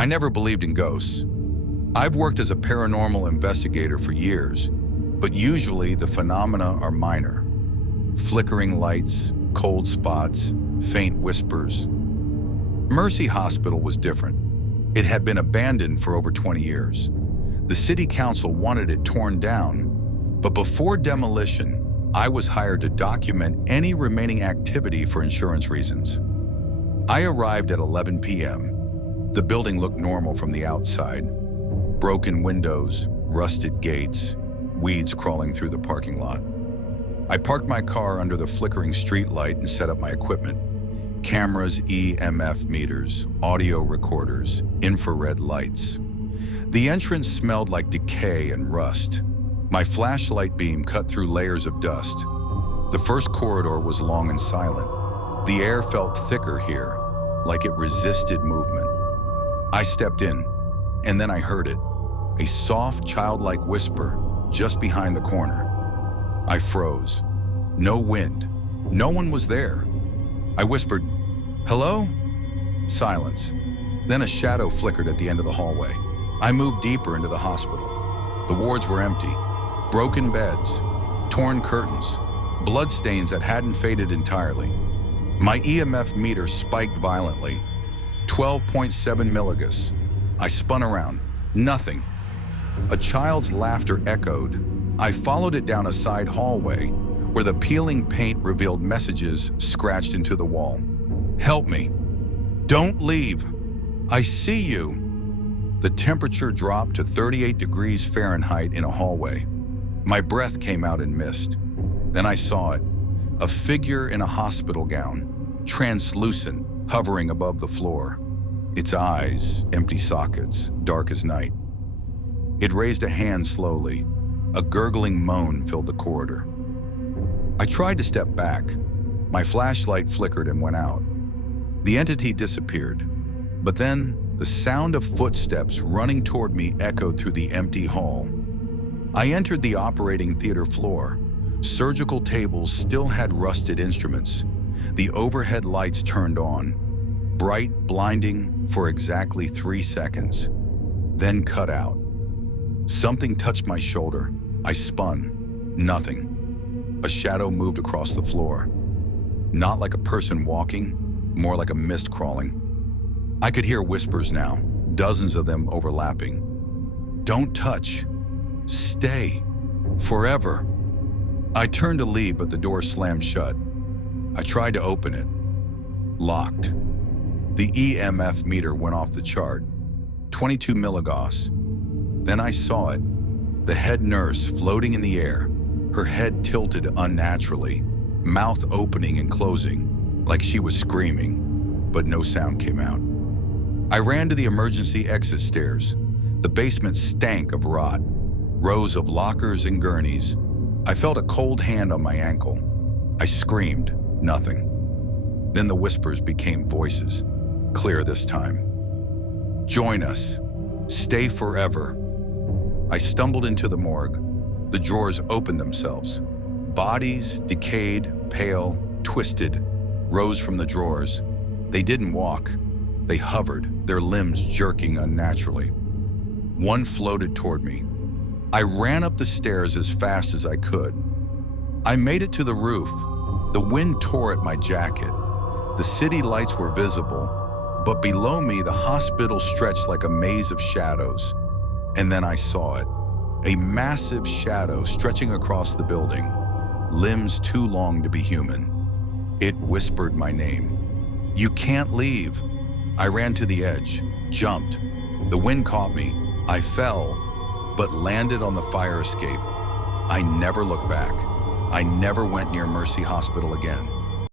I never believed in ghosts. I've worked as a paranormal investigator for years, but usually the phenomena are minor. Flickering lights, cold spots, faint whispers. Mercy Hospital was different. It had been abandoned for over 20 years. The city council wanted it torn down, but before demolition, I was hired to document any remaining activity for insurance reasons. I arrived at 11 p.m. The building looked normal from the outside. Broken windows, rusted gates, weeds crawling through the parking lot. I parked my car under the flickering streetlight and set up my equipment. Cameras, EMF meters, audio recorders, infrared lights. The entrance smelled like decay and rust. My flashlight beam cut through layers of dust. The first corridor was long and silent. The air felt thicker here, like it resisted movement. I stepped in, and then I heard it, a soft, childlike whisper just behind the corner. I froze. No wind. No one was there. I whispered, "Hello?" Silence. Then a shadow flickered at the end of the hallway. I moved deeper into the hospital. The wards were empty. Broken beds, torn curtains, bloodstains that hadn't faded entirely. My EMF meter spiked violently. 12.7 milligus. I spun around. Nothing. A child's laughter echoed. I followed it down a side hallway where the peeling paint revealed messages scratched into the wall. "Help me. Don't leave. I see you." The temperature dropped to 38 degrees Fahrenheit in a hallway. My breath came out in mist. Then I saw it. A figure in a hospital gown, translucent, hovering above the floor. Its eyes, empty sockets, dark as night. It raised a hand slowly. A gurgling moan filled the corridor. I tried to step back. My flashlight flickered and went out. The entity disappeared. But then, the sound of footsteps running toward me echoed through the empty hall. I entered the operating theater floor. Surgical tables still had rusted instruments. The overhead lights turned on. Bright, blinding for exactly 3 seconds. Then cut out. Something touched my shoulder. I spun. Nothing. A shadow moved across the floor. Not like a person walking, more like a mist crawling. I could hear whispers now, dozens of them overlapping. "Don't touch. Stay. Forever." I turned to leave, but the door slammed shut. I tried to open it. Locked. The EMF meter went off the chart. 22 milligauss. Then I saw it. The head nurse floating in the air, her head tilted unnaturally, mouth opening and closing, like she was screaming, but no sound came out. I ran to the emergency exit stairs. The basement stank of rot. Rows of lockers and gurneys. I felt a cold hand on my ankle. I screamed. Nothing. Then the whispers became voices, clear this time. "Join us. Stay forever." I stumbled into the morgue. The drawers opened themselves. Bodies, decayed, pale, twisted, rose from the drawers. They didn't walk. They hovered, their limbs jerking unnaturally. One floated toward me. I ran up the stairs as fast as I could. I made it to the roof. The wind tore at my jacket. The city lights were visible, but below me the hospital stretched like a maze of shadows. And then I saw it. A massive shadow stretching across the building, limbs too long to be human. It whispered my name. "You can't leave." I ran to the edge, jumped. The wind caught me. I fell, but landed on the fire escape. I never looked back. I never went near Mercy Hospital again.